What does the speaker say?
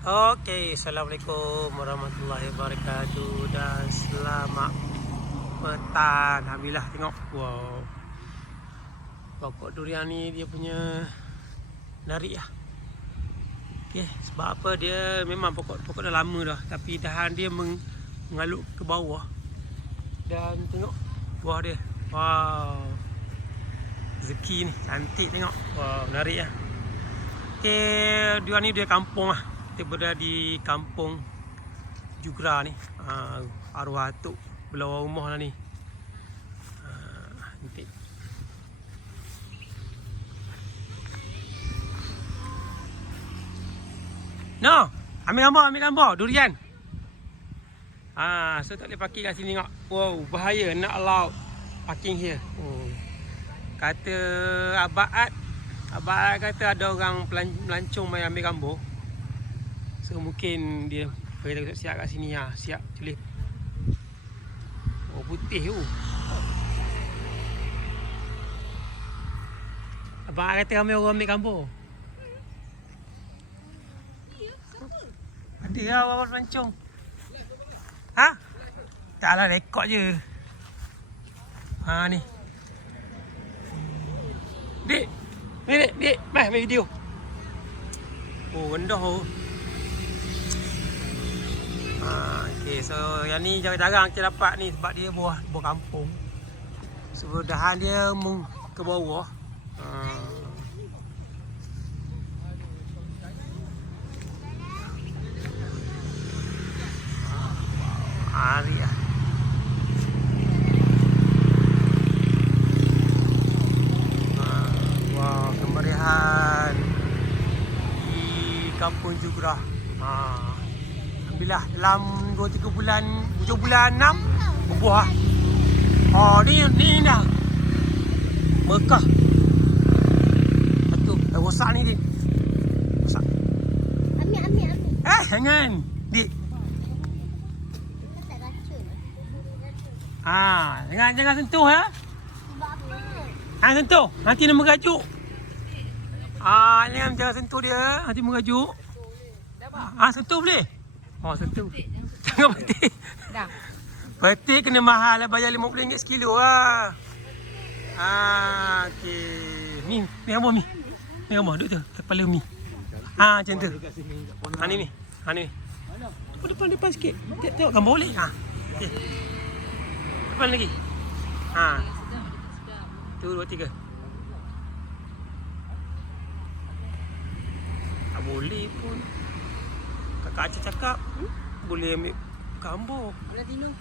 Okey, Assalamualaikum warahmatullahi wabarakatuh dan selamat petang. Alhamdulillah tengok. Wow. Pokok durian ni dia punya narik lah. Okey, sebab apa dia memang pokok dah lama dah tapi dahan dia mengaluk ke bawah. Dan tengok buah dia. Wow. Rezeki ni cantik tengok. Wow, narik lah. Okey, durian ni dia kampung lah. Kita berada di kampung Jugra ni, arwah atuk belah rumah lah ni. Nanti no, ambil gambar durian. So tak boleh parking kat sini tengok. Wow, bahaya nak allow parking here. Kata Abad kata ada orang melancong mai ambil gambar. So mungkin dia beritahu siap kat sini lah. Siap tulis. Oh putih tu. Abang kata ramai orang ambil gambar. Ada lah orang melancong. Ha? Tak lah, rekod je. Ni. Dik. Dik. Mai video. Oh rendah tu. Okay, so yang ni jarang-jarang kita dapat ni sebab dia buah kampung. So dahan dia ke bawah. Hari lah. Wow, kemeriahan di kampung Jugra. Alhamdulillah dalam 2-3 bulan, hujung bulan 6 berbuah. Ni dah berkah. Satu, rosak ni dik. Rosak. Ambil. Jangan. Dik. Tak racun. Jangan sentuh ya. Sebab apa? Jangan sentuh, nanti dia merajuk. Jangan sentuh dia, nanti merajuk. Sentuh boleh? Sentuh. Jangan petik. Dah. Petik kena mahal lah, bayar RM50 sekilo lah. Okey. Ni gambar ni. Ni gambar duduk tu, kepala mi. Macam tu. Ni. Ni. Depan sikit. Tengok gambar boleh. Okey. Depan lagi. Tu 2 3. Tak boleh pun. Kakak Aceh cakap boleh ambil gambar. Boleh tino.